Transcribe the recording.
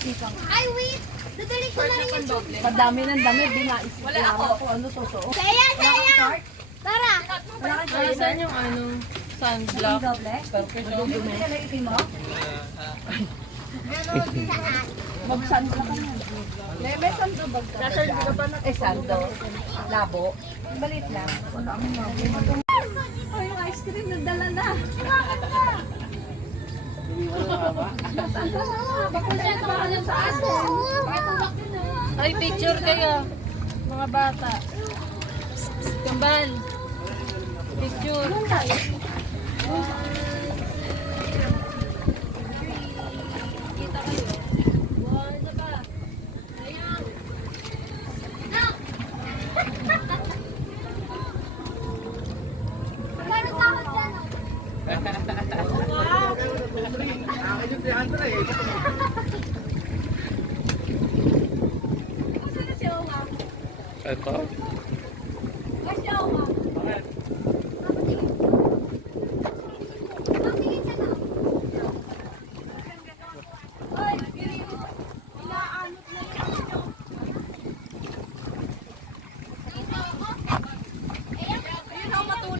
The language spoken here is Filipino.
naisipan ko. Ay, wait! Dadali ko na rin yung Madami ng damit, di naisip ko kung ano susuot. Saya! Tara! Wala ka Ano saan yung ano? Sunblock? doble? Madudumi ka lang itim mo? Magsan ka ka na. May sando bag ka. Sando. Labo. Balit lang. Wala mo na. Oh, yung ice cream nagdala na. Bakit siya naman sa aso? Ay, picture kayo. Mga bata. Kambal. Picture. Kita kayo. Wow, isa pa. Ayan. Paano tawag dyan? Ito.